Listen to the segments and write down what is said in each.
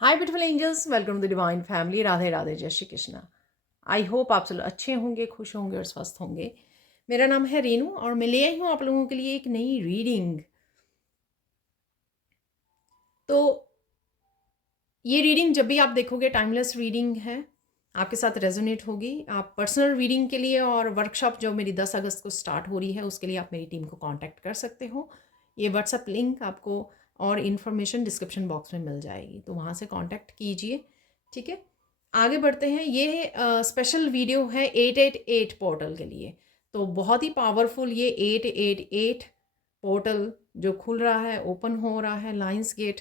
Hi beautiful angels, welcome to the divine family. Radhe Radhe, जय Shri Krishna. I hope आप सब अच्छे होंगे, खुश होंगे और स्वस्थ होंगे। मेरा नाम है रेनू और मैं ले आई हूँ आप लोगों के लिए एक नई रीडिंग। तो ये रीडिंग जब भी आप देखोगे, टाइमलेस रीडिंग है, आपके साथ रेजोनेट होगी। आप पर्सनल रीडिंग के लिए और वर्कशॉप जो मेरी 10 अगस्त को स्टार्ट हो रही है उसके लिए आप मेरी टीम को कांटेक्ट कर सकते हो। ये व्हाट्सएप लिंक आपको और इन्फॉर्मेशन डिस्क्रिप्शन बॉक्स में मिल जाएगी, तो वहाँ से कांटेक्ट कीजिए। ठीक है, आगे बढ़ते हैं। ये स्पेशल वीडियो है 888 पोर्टल के लिए। तो बहुत ही पावरफुल ये 888 पोर्टल जो खुल रहा है, ओपन हो रहा है, लाइंस गेट।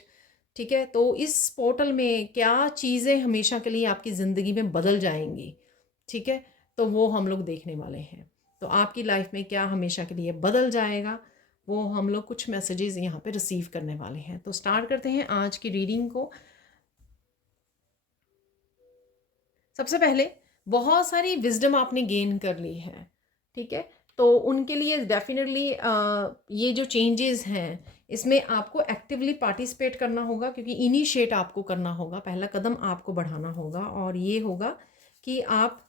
ठीक है, तो इस पोर्टल में क्या चीज़ें हमेशा के लिए आपकी ज़िंदगी में बदल जाएंगी। ठीक है, तो वो हम लोग देखने वाले हैं। तो आपकी लाइफ में क्या हमेशा के लिए बदल जाएगा, वो हम लोग कुछ मैसेजेस यहाँ पे रिसीव करने वाले हैं। तो स्टार्ट करते हैं आज की रीडिंग को। सबसे पहले, बहुत सारी विजडम आपने गेन कर ली है। ठीक है, तो उनके लिए डेफिनेटली ये जो चेंजेस हैं इसमें आपको एक्टिवली पार्टिसिपेट करना होगा, क्योंकि इनिशिएट आपको करना होगा, पहला कदम आपको बढ़ाना होगा। और ये होगा कि आप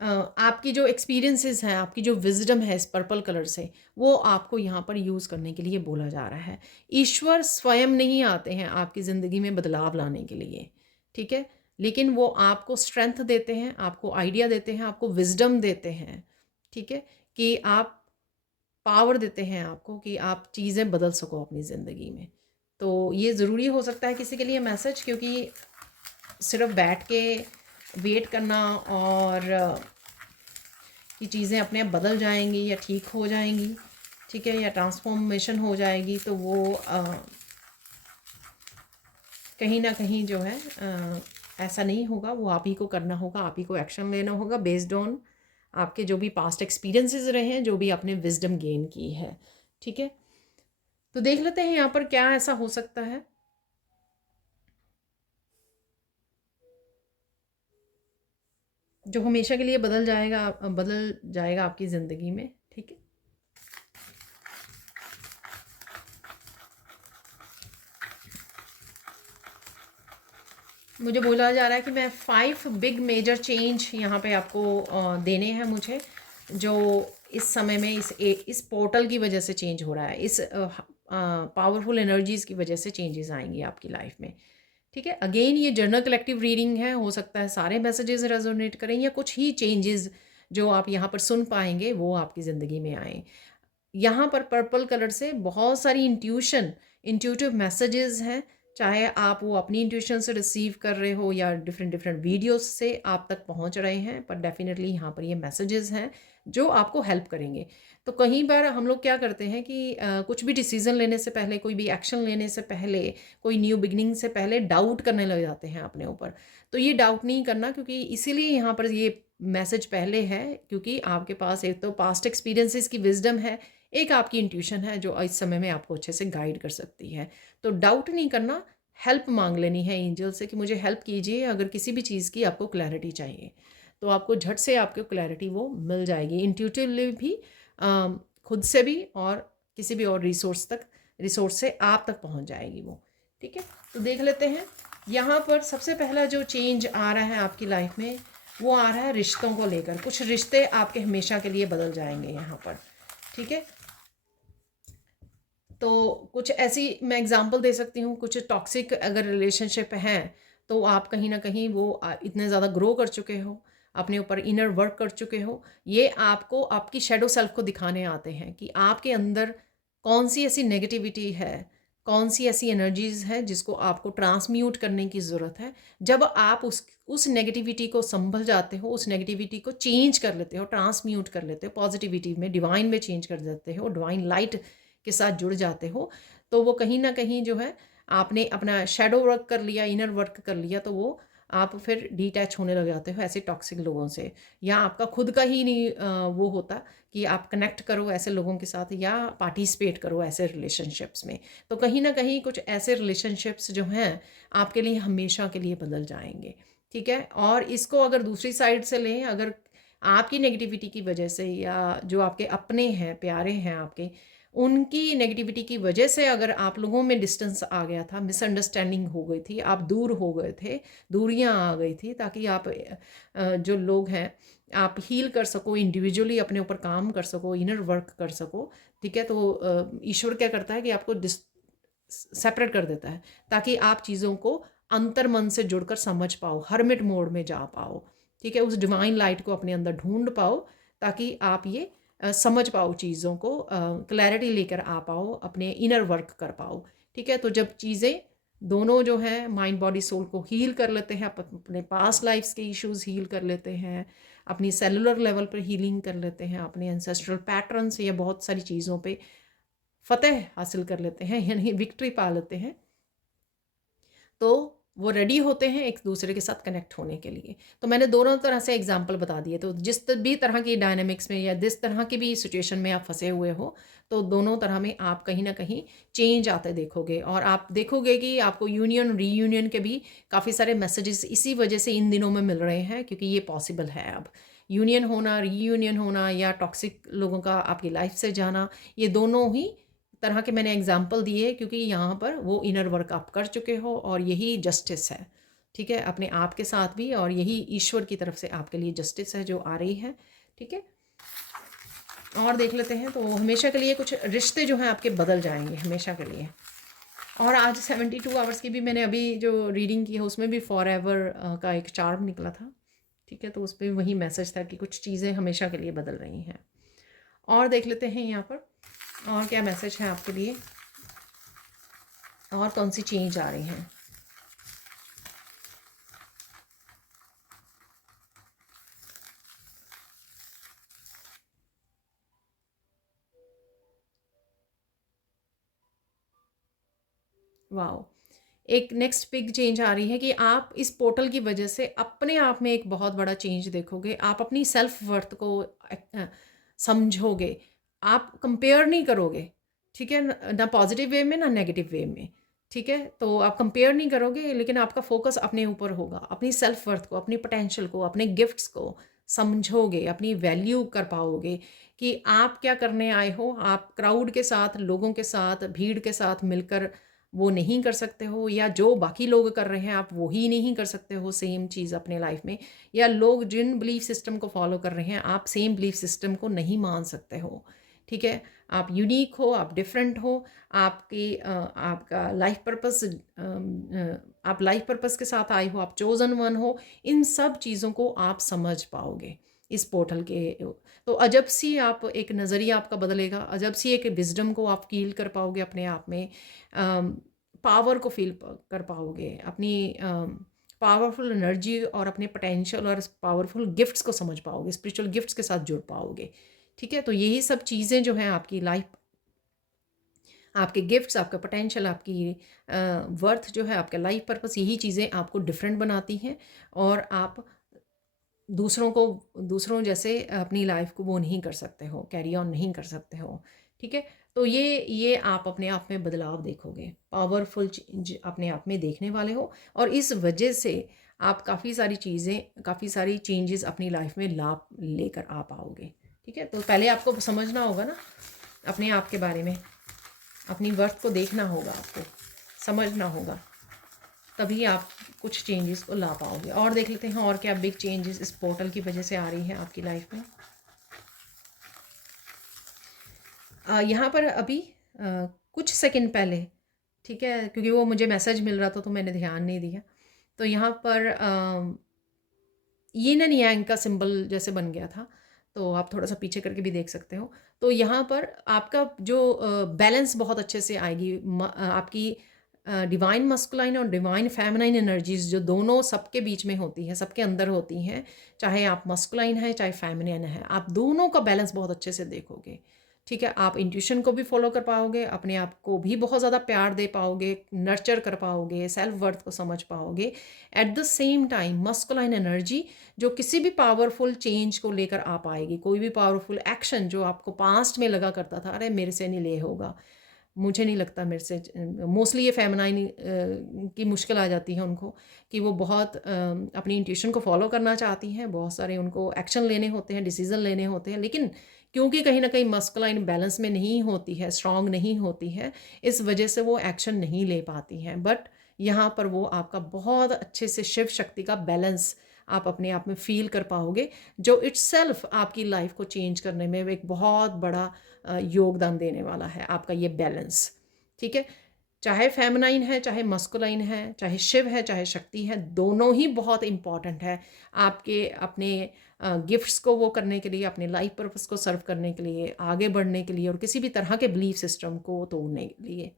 आपकी जो एक्सपीरियंसेस हैं, आपकी जो विजडम है इस पर्पल कलर से, वो आपको यहाँ पर यूज़ करने के लिए बोला जा रहा है। ईश्वर स्वयं नहीं आते हैं आपकी ज़िंदगी में बदलाव लाने के लिए। ठीक है, लेकिन वो आपको स्ट्रेंथ देते हैं, आपको आइडिया देते हैं, आपको विजडम देते हैं। ठीक है, कि आप पावर देते हैं आपको कि आप चीज़ें बदल सको अपनी ज़िंदगी में। तो ये ज़रूरी हो सकता है किसी के लिए मैसेज, क्योंकि सिर्फ बैठ के वेट करना और कि चीज़ें अपने आप बदल जाएंगी या ठीक हो जाएंगी, ठीक है, या ट्रांसफॉर्मेशन हो जाएगी, तो वो कहीं ना कहीं जो है ऐसा नहीं होगा। वो आप ही को करना होगा, आप ही को एक्शन लेना होगा बेस्ड ऑन आपके जो भी पास्ट एक्सपीरियंसेस रहे हैं, जो भी आपने विजडम गेन की है। ठीक है, तो देख लेते हैं यहाँ पर क्या ऐसा हो सकता है जो हमेशा के लिए बदल जाएगा आपकी ज़िंदगी में। ठीक है, मुझे बोला जा रहा है कि मैं 5 बिग मेजर चेंज यहाँ पे आपको देने हैं मुझे, जो इस समय में इस पोर्टल की वजह से चेंज हो रहा है। इस पावरफुल एनर्जीज़ की वजह से चेंजेस आएंगी आपकी लाइफ में। ठीक है, अगेन ये जनरल कलेक्टिव रीडिंग है, हो सकता है सारे मैसेजेस रेजोनेट करें या कुछ ही चेंजेस जो आप यहाँ पर सुन पाएंगे वो आपकी ज़िंदगी में आए। यहाँ पर पर्पल कलर से बहुत सारी इंट्यूटिव मैसेजेस हैं, चाहे आप वो अपनी इंट्यूशन से रिसीव कर रहे हो या डिफरेंट डिफरेंट वीडियोस से आप तक पहुँच रहे हैं, पर डेफिनेटली यहाँ पर ये मैसेजेस हैं जो आपको हेल्प करेंगे। तो कहीं बार हम लोग क्या करते हैं कि कुछ भी डिसीजन लेने से पहले, कोई भी एक्शन लेने से पहले, कोई न्यू बिगनिंग से पहले डाउट करने लग जाते हैं अपने ऊपर। तो ये डाउट नहीं करना, क्योंकि इसीलिए यहाँ पर ये मैसेज पहले है, क्योंकि आपके पास एक तो पास्ट एक्सपीरियंसेस की विजडम है, एक आपकी इंट्यूशन है जो इस समय में आपको अच्छे से गाइड कर सकती है। तो डाउट नहीं करना, हेल्प मांग लेनी है एंजल से कि मुझे हेल्प कीजिए। अगर किसी भी चीज़ की आपको क्लैरिटी चाहिए तो आपको झट से आपको क्लैरिटी वो मिल जाएगी, इंट्यूटिवली भी, खुद से भी, और किसी भी और रिसोर्स से आप तक पहुंच जाएगी वो। ठीक है, तो देख लेते हैं। यहाँ पर सबसे पहला जो चेंज आ रहा है आपकी लाइफ में वो आ रहा है रिश्तों को लेकर। कुछ रिश्ते आपके हमेशा के लिए बदल जाएंगे यहाँ पर। ठीक है, तो कुछ ऐसी मैं एग्जांपल दे सकती हूँ। कुछ टॉक्सिक अगर रिलेशनशिप हैं तो आप कहीं ना कहीं वो इतने ज़्यादा ग्रो कर चुके हो, अपने ऊपर इनर वर्क कर चुके हो, ये आपको आपकी शेडो सेल्फ को दिखाने आते हैं कि आपके अंदर कौन सी ऐसी नेगेटिविटी है, कौन सी ऐसी एनर्जीज है जिसको आपको ट्रांसम्यूट करने की ज़रूरत है। जब आप उस नेगेटिविटी को संभल जाते हो, उस नेगेटिविटी को चेंज कर लेते हो, ट्रांसम्यूट कर लेते हो, पॉजिटिविटी में, डिवाइन में चेंज कर देते हो, डिवाइन लाइट के साथ जुड़ जाते हो, तो वो कहीं ना कहीं जो है आपने अपना शेडो वर्क कर लिया, इनर वर्क कर लिया, तो वो आप फिर डिटैच होने लग जाते हो ऐसे टॉक्सिक लोगों से। या आपका खुद का ही नहीं वो होता कि आप कनेक्ट करो ऐसे लोगों के साथ या पार्टिसिपेट करो ऐसे रिलेशनशिप्स में। तो कहीं ना कहीं कुछ ऐसे रिलेशनशिप्स जो हैं आपके लिए हमेशा के लिए बदल जाएंगे। ठीक है, और इसको अगर दूसरी साइड से लें, अगर आपकी नेगेटिविटी की वजह से या जो आपके अपने हैं, प्यारे हैं आपके, उनकी नेगेटिविटी की वजह से अगर आप लोगों में डिस्टेंस आ गया था, मिसअंडरस्टैंडिंग हो गई थी, आप दूर हो गए थे, दूरियां आ गई थी, ताकि आप जो लोग हैं आप हील कर सको, इंडिविजुअली अपने ऊपर काम कर सको, इनर वर्क कर सको। ठीक है, तो ईश्वर क्या करता है कि आपको सेपरेट कर देता है, ताकि आप चीज़ों को अंतर मन से जुड़कर समझ पाओ, हरमिट मोड में जा पाओ। ठीक है, उस डिवाइन लाइट को अपने अंदर ढूंढ पाओ, ताकि आप ये समझ पाओ चीज़ों को, क्लैरिटी लेकर आ पाओ, अपने इनर वर्क कर पाओ। ठीक है, तो जब चीज़ें दोनों जो हैं माइंड बॉडी सोल को हील कर लेते हैं, अपने पास्ट लाइफ्स के इश्यूज हील कर लेते हैं, अपनी सेलुलर लेवल पर हीलिंग कर लेते हैं, अपने एंसेस्ट्रल पैटर्न्स या बहुत सारी चीज़ों पे फतेह हासिल कर लेते हैं, यानी विक्ट्री पा लेते हैं, तो वो रेडी होते हैं एक दूसरे के साथ कनेक्ट होने के लिए। तो मैंने दोनों तरह से एग्जांपल बता दिए। तो जिस भी तरह की डायनामिक्स में या जिस तरह की भी सिचुएशन में आप फंसे हुए हो, तो दोनों तरह में आप कहीं ना कहीं चेंज आते देखोगे, और आप देखोगे कि आपको यूनियन रीयूनियन के भी काफ़ी सारे मैसेजेस इसी वजह से इन दिनों में मिल रहे हैं, क्योंकि ये पॉसिबल है अब। यूनियन होना, रीयूनियन होना, या टॉक्सिक लोगों का आपकी लाइफ से जाना, ये दोनों ही तरह के मैंने एग्जाम्पल दिए, क्योंकि यहाँ पर वो इनर वर्क आप कर चुके हो, और यही जस्टिस है। ठीक है, अपने आप के साथ भी, और यही ईश्वर की तरफ से आपके लिए जस्टिस है जो आ रही है। ठीक है, और देख लेते हैं। तो हमेशा के लिए कुछ रिश्ते जो हैं आपके बदल जाएंगे हमेशा के लिए। और आज 72 आवर्स की भी मैंने अभी जो रीडिंग की है उसमें भी फॉर एवर का एक चार्म निकला था। ठीक है, तो उस पर वही मैसेज था कि कुछ चीज़ें हमेशा के लिए बदल रही हैं। और देख लेते हैं यहाँ पर और क्या मैसेज है आपके लिए, और कौन सी चेंज आ रही हैं। वाओ, एक नेक्स्ट बिग चेंज आ रही है कि आप इस पोर्टल की वजह से अपने आप में एक बहुत बड़ा चेंज देखोगे। आप अपनी सेल्फ वर्थ को समझोगे, आप कंपेयर नहीं करोगे। ठीक है, ना पॉजिटिव वे में ना नेगेटिव वे में। ठीक है, तो आप कंपेयर नहीं करोगे, लेकिन आपका फोकस अपने ऊपर होगा, अपनी सेल्फ वर्थ को, अपनी पोटेंशियल को, अपने गिफ्ट्स को समझोगे, अपनी वैल्यू कर पाओगे कि आप क्या करने आए हो। आप क्राउड के साथ, लोगों के साथ, भीड़ के साथ मिलकर वो नहीं कर सकते हो, या जो बाकी लोग कर रहे हैं आप वो ही नहीं कर सकते हो सेम चीज़ अपने लाइफ में, या लोग जिन बिलीफ सिस्टम को फॉलो कर रहे हैं आप सेम बिलीफ सिस्टम को नहीं मान सकते हो। ठीक है, आप यूनिक हो, आप डिफरेंट हो, आपका लाइफ पर्पस, आप लाइफ पर्पस के साथ आए हो, आप चोजन वन हो। इन सब चीज़ों को आप समझ पाओगे इस पोर्टल के। तो अजब सी आप एक नज़रिया आपका बदलेगा, अजब सी एक विजडम को आप फील कर पाओगे अपने आप में, पावर को फील कर पाओगे, अपनी पावरफुल एनर्जी और अपने पोटेंशियल और पावरफुल गिफ्ट्स को समझ पाओगे, स्पिरिचुअल गिफ्ट्स के साथ जुड़ पाओगे। ठीक है, तो यही सब चीज़ें जो हैं आपकी लाइफ, आपके गिफ्ट्स, आपका पोटेंशियल, आपकी वर्थ जो है, आपका लाइफ पर्पस, यही चीज़ें आपको डिफरेंट बनाती हैं, और आप दूसरों जैसे अपनी लाइफ को वो नहीं कर सकते हो, कैरी ऑन नहीं कर सकते हो। ठीक है, तो ये आप अपने आप में बदलाव देखोगे, पावरफुल चेंज अपने आप में देखने वाले हो, और इस वजह से आप काफ़ी सारी चीज़ें, काफ़ी सारी चेंजेस अपनी लाइफ में ला लेकर आ पाओगे। ठीक है, तो पहले आपको समझना होगा ना अपने आप के बारे में, अपनी वर्थ को देखना होगा, आपको समझना होगा, तभी आप कुछ चेंजेस को ला पाओगे। और देख लेते हैं और क्या बिग चेंजेस इस पोर्टल की वजह से आ रही हैं आपकी लाइफ में। यहाँ पर अभी कुछ सेकंड पहले, ठीक है, क्योंकि वो मुझे मैसेज मिल रहा था तो मैंने ध्यान नहीं दिया, तो यहाँ पर यिन एंड यांग का सिंबल जैसे बन गया था, तो आप थोड़ा सा पीछे करके भी देख सकते हो। तो यहाँ पर आपका जो बैलेंस बहुत अच्छे से आएगी, आपकी डिवाइन मस्कुलाइन और डिवाइन फेमिनाइन एनर्जीज जो दोनों सबके बीच में होती हैं, सबके अंदर होती हैं, चाहे आप मस्कुलाइन है चाहे फेमिनाइन है, आप दोनों का बैलेंस बहुत अच्छे से देखोगे। ठीक है, आप इंट्यूशन को भी फॉलो कर पाओगे, अपने आप को भी बहुत ज़्यादा प्यार दे पाओगे, नर्चर कर पाओगे, सेल्फ वर्थ को समझ पाओगे। At the same time masculine energy जो किसी भी पावरफुल चेंज को लेकर आ पाएगी, कोई भी पावरफुल एक्शन जो आपको पास्ट में लगा करता था, अरे मेरे से नहीं ले होगा, मुझे नहीं लगता मेरे से, मोस्टली ये फेमिनाइन की मुश्किल आ जाती है उनको, कि वो बहुत अपनी इंट्यूशन को फॉलो करना चाहती हैं, बहुत सारे उनको एक्शन लेने होते हैं, डिसीज़न लेने होते हैं, लेकिन क्योंकि कहीं ना कहीं मस्कुलाइन बैलेंस में नहीं होती है, स्ट्रांग नहीं होती है, इस वजह से वो एक्शन नहीं ले पाती हैं। बट यहाँ पर वो आपका बहुत अच्छे से शिव शक्ति का बैलेंस आप अपने आप में फील कर पाओगे, जो इट्सेल्फ आपकी लाइफ को चेंज करने में एक बहुत बड़ा योगदान देने वाला है, आपका ये बैलेंस। ठीक है, चाहे फेमिनाइन है, चाहे मस्कुलाइन है, चाहे शिव है, चाहे शक्ति है, दोनों ही बहुत इंपॉर्टेंट है आपके अपने गिफ्ट्स को वो करने के लिए, अपने लाइफ पर्पस को सर्व करने के लिए, आगे बढ़ने के लिए, और किसी भी तरह के बिलीफ सिस्टम को तोड़ने के लिए।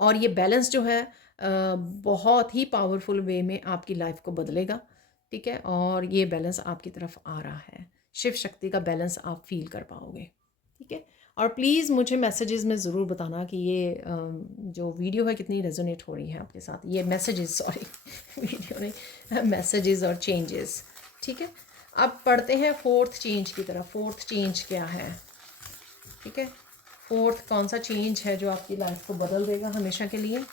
और ये बैलेंस जो है बहुत ही पावरफुल वे में आपकी लाइफ को बदलेगा। ठीक है, और ये बैलेंस आपकी तरफ आ रहा है, शिव शक्ति का बैलेंस आप फील कर पाओगे। ठीक है, और प्लीज़ मुझे मैसेजेस में ज़रूर बताना कि ये जो वीडियो है कितनी रेजोनेट हो रही है आपके साथ, ये मैसेजेस, सॉरी वीडियो नहीं, मैसेजेस और चेंजेस। ठीक है, अब पढ़ते हैं फोर्थ चेंज की तरफ। फोर्थ चेंज क्या है? ठीक है, फोर्थ कौन सा चेंज है जो आपकी लाइफ को बदल देगा हमेशा के लिए?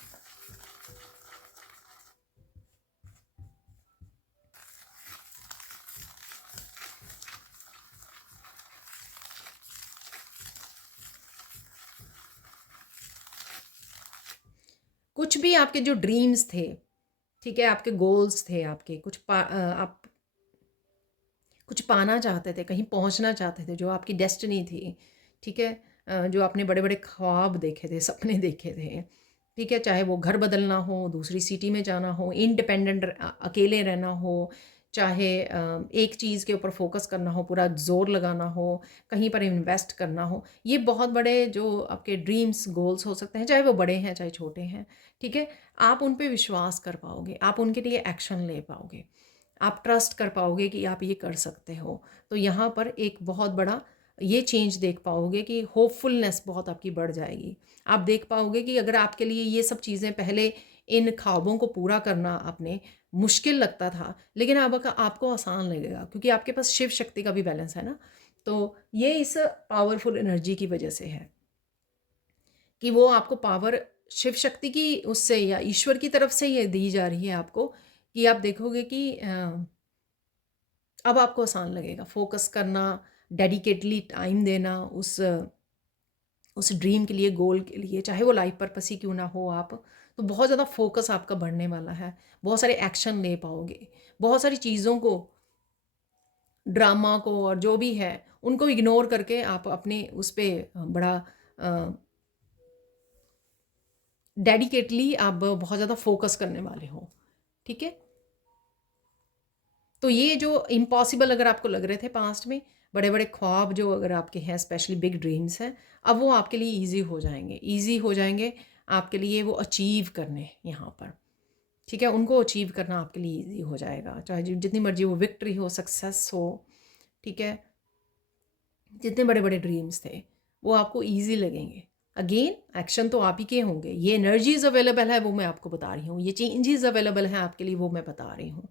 कुछ भी आपके जो ड्रीम्स थे, ठीक है, आपके गोल्स थे, आपके आप कुछ पाना चाहते थे, कहीं पहुंचना चाहते थे, जो आपकी डेस्टिनी थी। ठीक है, जो आपने बड़े बड़े ख्वाब देखे थे, सपने देखे थे। ठीक है, चाहे वो घर बदलना हो, दूसरी सिटी में जाना हो, इंडिपेंडेंट अकेले रहना हो, चाहे एक चीज़ के ऊपर फोकस करना हो, पूरा जोर लगाना हो, कहीं पर इन्वेस्ट करना हो, ये बहुत बड़े जो आपके ड्रीम्स गोल्स हो सकते हैं, चाहे वो बड़े हैं चाहे छोटे हैं। ठीक है, आप उन पे विश्वास कर पाओगे, आप उनके लिए एक्शन ले पाओगे, आप ट्रस्ट कर पाओगे कि आप ये कर सकते हो। तो यहाँ पर एक बहुत बड़ा ये चेंज देख पाओगे कि होपफुलनेस बहुत आपकी बढ़ जाएगी। आप देख पाओगे कि अगर आपके लिए ये सब चीज़ें पहले, इन ख्वाबों को पूरा करना अपने मुश्किल लगता था, लेकिन अब आपको आसान लगेगा, क्योंकि आपके पास शिव शक्ति का भी बैलेंस है ना। तो ये इस पावरफुल एनर्जी की वजह से है कि वो आपको पावर शिव शक्ति की उससे या ईश्वर की तरफ से ये दी जा रही है आपको, कि आप देखोगे कि अब आपको आसान लगेगा फोकस करना, डेडिकेटली टाइम देना उस ड्रीम के लिए, गोल के लिए, चाहे वो लाइफ पर्पस ही क्यों ना हो। आप तो बहुत ज़्यादा फोकस आपका बढ़ने वाला है, बहुत सारे एक्शन ले पाओगे, बहुत सारी चीज़ों को, ड्रामा को और जो भी है उनको इग्नोर करके आप अपने उस पर बड़ा डेडिकेटली आप बहुत ज़्यादा फोकस करने वाले हो। ठीक है, तो ये जो इम्पॉसिबल अगर आपको लग रहे थे पास्ट में, बड़े बड़े ख्वाब जो अगर आपके हैं, स्पेशली बिग ड्रीम्स हैं, अब वो आपके लिए ईजी हो जाएंगे, ईजी हो जाएंगे आपके लिए वो अचीव करने यहाँ पर। ठीक है, उनको अचीव करना आपके लिए ईजी हो जाएगा, चाहे जितनी मर्जी वो विक्ट्री हो, सक्सेस हो। ठीक है, जितने बड़े बड़े ड्रीम्स थे वो आपको ईजी लगेंगे। अगेन एक्शन तो आप ही के होंगे, ये एनर्जीज अवेलेबल है वो मैं आपको बता रही हूँ, ये चेंजेस अवेलेबल हैं आपके लिए वो मैं बता रही हूँ।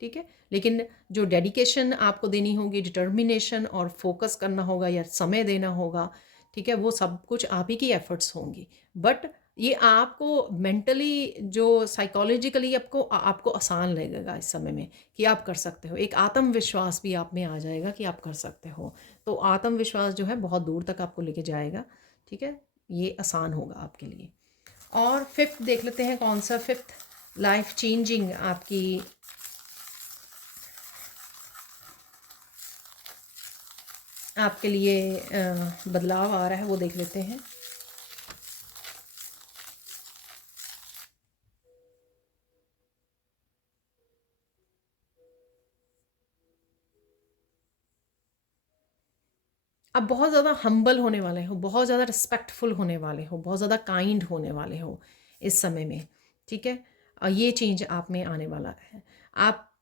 ठीक है, लेकिन जो डेडिकेशन आपको देनी होगी, डिटर्मिनेशन और फोकस करना होगा या समय देना होगा, ठीक है, वो सब कुछ आप ही की एफर्ट्स होंगी। बट ये आपको मेंटली, जो साइकोलॉजिकली आपको आपको आसान लगेगा इस समय में कि आप कर सकते हो। एक आत्मविश्वास भी आप में आ जाएगा कि आप कर सकते हो। तो आत्मविश्वास जो है बहुत दूर तक आपको लेके जाएगा। ठीक है, ये आसान होगा आपके लिए। और फिफ्थ देख लेते हैं, कौन सा फिफ्थ लाइफ चेंजिंग आपके लिए बदलाव आ रहा है, वो देख लेते हैं। आप बहुत ज़्यादा हम्बल होने वाले हो, बहुत ज़्यादा रिस्पेक्टफुल होने वाले हो, बहुत ज़्यादा काइंड होने वाले हो इस समय में। ठीक है, ये चेंज आप में आने वाला है। आप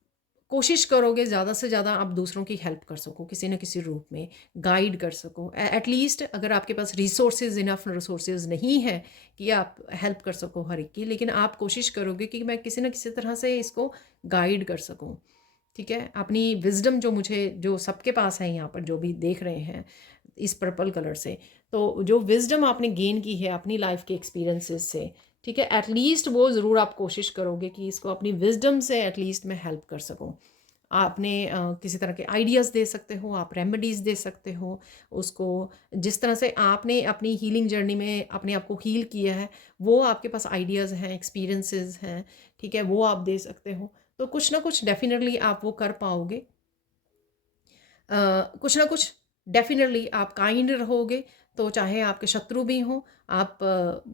कोशिश करोगे ज़्यादा से ज़्यादा आप दूसरों की हेल्प कर सको, किसी न किसी रूप में गाइड कर सको। एटलीस्ट अगर आपके पास रिसोर्सेज, इनफ रिसोर्सेज नहीं है कि आप हेल्प कर सको हर एक की, लेकिन आप कोशिश करोगे कि मैं किसी न किसी तरह से इसको गाइड कर सकूँ। ठीक है, अपनी विजडम जो मुझे, जो सबके पास है यहाँ पर, जो भी देख रहे हैं इस पर्पल कलर से, तो जो विजडम आपने गेन की है अपनी लाइफ के एक्सपीरियंसेस से, ठीक है, एटलीस्ट वो ज़रूर आप कोशिश करोगे कि इसको अपनी विजडम से एटलीस्ट मैं हेल्प कर सकूं। आपने किसी तरह के आइडियाज़ दे सकते हो, आप रेमेडीज़ दे सकते हो उसको। जिस तरह से आपने अपनी हीलिंग जर्नी में अपने आप को हील किया है, वो आपके पास आइडियाज़ हैं, एक्सपीरियंसेस हैं, ठीक है, वो आप दे सकते हो। तो कुछ ना कुछ डेफिनेटली आप वो कर पाओगे। कुछ ना कुछ डेफिनेटली आप काइंड रहोगे, तो चाहे आपके शत्रु भी हों, आप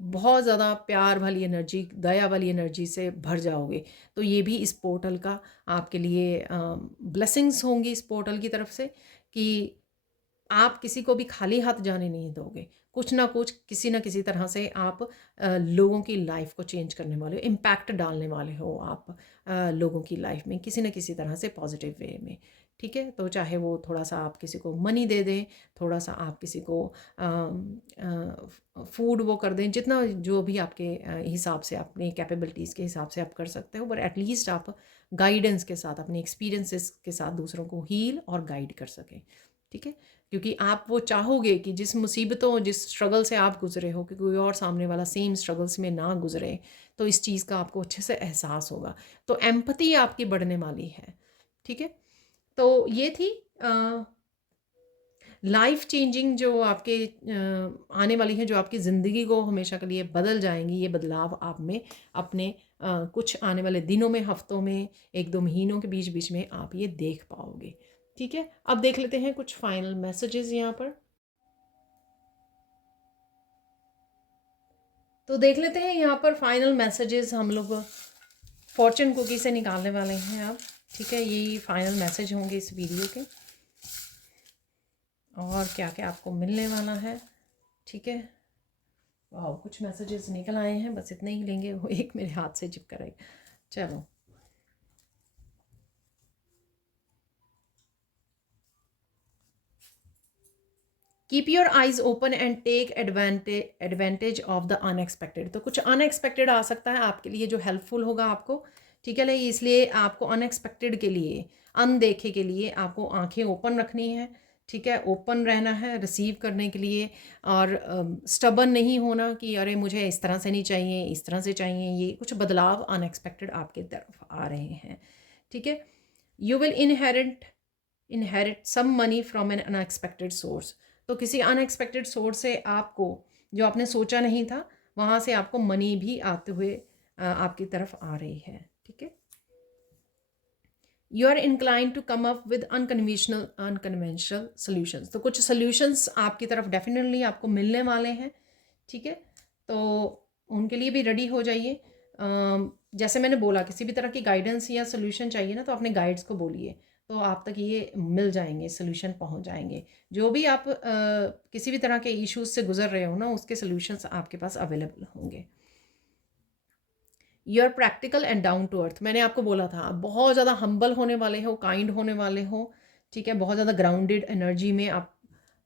बहुत ज़्यादा प्यार वाली एनर्जी, दया वाली एनर्जी से भर जाओगे। तो ये भी इस पोर्टल का आपके लिए ब्लेसिंग्स होंगी इस पोर्टल की तरफ से, कि आप किसी को भी खाली हाथ जाने नहीं दोगे। कुछ ना कुछ किसी ना किसी तरह से आप लोगों की लाइफ को चेंज करने वाले हो, इम्पैक्ट डालने वाले हो आप लोगों की लाइफ में किसी ना किसी तरह से पॉजिटिव वे में, ठीक है। तो चाहे वो थोड़ा सा आप किसी को मनी दे दें, थोड़ा सा आप किसी को फूड वो कर दें, जितना जो भी आपके हिसाब से, अपनी कैपेबिलिटीज़ के हिसाब से आप कर सकते हो, बट एटलीस्ट आप गाइडेंस के साथ, अपने एक्सपीरियंसेस के साथ दूसरों को हील और गाइड कर सकें, ठीक है। क्योंकि आप वो चाहोगे कि जिस मुसीबतों, जिस स्ट्रगल से आप गुजरे हो, कि कोई और सामने वाला सेम स्ट्रगल्स में ना गुजरे, तो इस चीज़ का आपको अच्छे से एहसास होगा। तो एम्पैथी आपकी बढ़ने वाली है, ठीक है। तो ये थी लाइफ चेंजिंग जो आपके आने वाली हैं, जो आपकी ज़िंदगी को हमेशा के लिए बदल जाएंगी। ये बदलाव आप में अपने कुछ आने वाले दिनों में, हफ्तों में, एक दो महीनों के बीच बीच में आप ये देख पाओगे, ठीक है। अब देख लेते हैं कुछ फाइनल मैसेजेस यहाँ पर। तो देख लेते हैं यहाँ पर फाइनल मैसेजेस हम लोग फॉर्चून कुकी से निकालने वाले हैं अब, ठीक है। यही फाइनल मैसेज होंगे इस वीडियो के, और क्या क्या आपको मिलने वाला है, ठीक है। वाह, कुछ मैसेजेस निकल आए हैं, बस इतने ही लेंगे, वो एक मेरे हाथ से चिपका रही। चलो, keep your eyes open and take advantage of the unexpected. तो कुछ अनएक्सपेक्टेड आ सकता है आपके लिए जो हेल्पफुल होगा आपको, ठीक है। इसलिए आपको अनएक्सपेक्टेड के लिए, अनदेखे के लिए आपको आंखें ओपन रखनी है, ठीक है। ओपन रहना है रिसीव करने के लिए, और स्टबन नहीं होना कि अरे मुझे इस तरह से नहीं चाहिए, इस तरह से चाहिए। ये कुछ बदलाव अनएक्सपेक्टेड आपकी तरफ आ रहे हैं, ठीक है। You will inherit some money from an unexpected source. तो किसी अनएक्सपेक्टेड सोर्स से आपको, जो आपने सोचा नहीं था, वहाँ से आपको मनी भी आते हुए आपकी तरफ आ रही है, ठीक है। You are incline to come up with unconventional solutions. तो कुछ सोल्यूशंस आपकी तरफ डेफिनेटली आपको मिलने वाले हैं, ठीक है। तो उनके लिए भी रेडी हो जाइए। जैसे मैंने बोला, किसी भी तरह की गाइडेंस या सोल्यूशन चाहिए ना, तो अपने गाइड्स को बोलिए, तो आप तक ये मिल जाएंगे, सोल्यूशन पहुंच जाएंगे। जो भी आप किसी भी तरह के इश्यूज से गुजर रहे हो ना, उसके सोल्यूशंस आपके पास अवेलेबल होंगे। You are practical and down to earth. मैंने आपको बोला था, आप बहुत ज़्यादा हम्बल होने वाले हो, काइंड होने वाले हो, ठीक है। बहुत ज़्यादा ग्राउंडेड एनर्जी में आप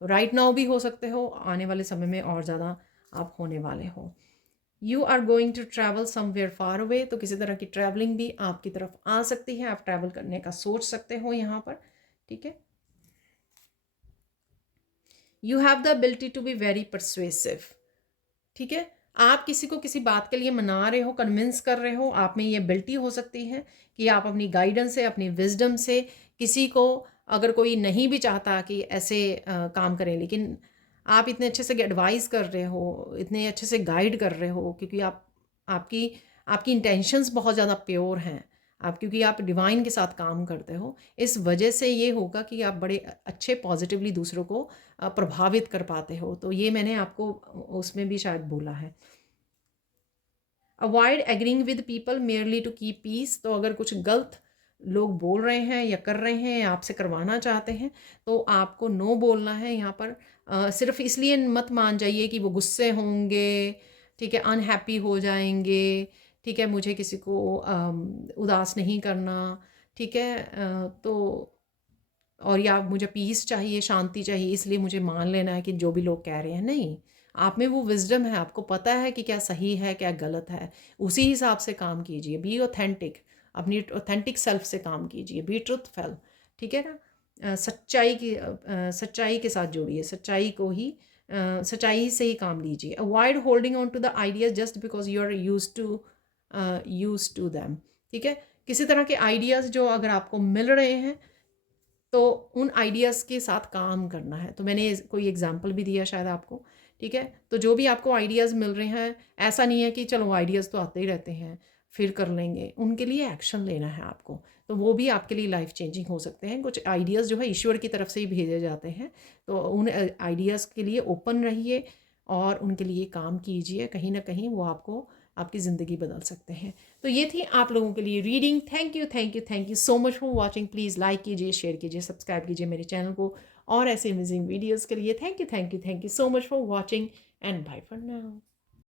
राइट नाउ भी हो सकते हो, आने वाले समय में और ज़्यादा आप होने वाले हो। You are going to travel somewhere far away. तो किसी तरह की ट्रैवलिंग भी आपकी तरफ आ सकती है, आप ट्रैवल करने का सोच सकते हो यहाँ पर, ठीक है। You have the ability to be very persuasive, ठीक है। आप किसी को किसी बात के लिए मना रहे हो, कन्विंस कर रहे हो, आप में ये एबिलिटी हो सकती है कि आप अपनी गाइडेंस से, अपनी विजडम से किसी को, अगर कोई नहीं भी चाहता कि ऐसे काम करें, लेकिन आप इतने अच्छे से एडवाइस कर रहे हो, इतने अच्छे से गाइड कर रहे हो, क्योंकि आपकी आपकी इंटेंशंस बहुत ज़्यादा प्योर हैं, आप, क्योंकि आप डिवाइन के साथ काम करते हो, इस वजह से ये होगा कि आप बड़े अच्छे पॉजिटिवली दूसरों को प्रभावित कर पाते हो। तो ये मैंने आपको उसमें भी शायद बोला है। Avoid agreeing with people merely to keep peace. तो अगर कुछ गलत लोग बोल रहे हैं या कर रहे हैं, आपसे करवाना चाहते हैं, तो आपको नो बोलना है यहाँ पर। सिर्फ इसलिए मत मान जाइए कि वो गुस्से होंगे, ठीक है, अनहैप्पी हो जाएंगे, ठीक है, मुझे किसी को उदास नहीं करना, ठीक है। तो और या मुझे पीस चाहिए, शांति चाहिए, इसलिए मुझे मान लेना है कि जो भी लोग कह रहे हैं। नहीं, आप में वो विजडम है, आपको पता है कि क्या सही है क्या गलत है, उसी हिसाब से काम कीजिए। बी ऑथेंटिक, अपनी ऑथेंटिक सेल्फ से काम कीजिए, बी ट्रुथफुल, ठीक है ना। सच्चाई के साथ जोड़िए, सच्चाई को ही सच्चाई से ही काम लीजिए। Avoid holding on to the ideas just because you are use to them. ठीक है, किसी तरह के आइडियाज़ जो अगर आपको मिल रहे हैं तो उन आइडियाज़ के साथ काम करना है। तो मैंने कोई एग्जांपल भी दिया शायद आपको। ठीक है, तो जो भी आपको आइडियाज़ मिल रहे हैं, ऐसा नहीं है कि चलो आइडियाज़ तो आते ही रहते हैं फिर कर लेंगे, उनके लिए एक्शन लेना है आपको। तो वो भी आपके लिए लाइफ चेंजिंग हो सकते हैं। कुछ आइडियाज़ जो है ईश्वर की तरफ से ही भेजे जाते हैं, तो उन आइडियाज़ के लिए ओपन रहिए और उनके लिए काम कीजिए। कहीं ना कहीं वो आपको आपकी ज़िंदगी बदल सकते हैं। तो ये थी आप लोगों के लिए reading. Thank you thank you thank you so much for watching. Please like कीजिए, शेयर कीजिए, सब्सक्राइब कीजिए मेरे चैनल को और ऐसे अमेजिंग वीडियोज़ के लिए। Thank you thank you thank you so much for watching and bye for now.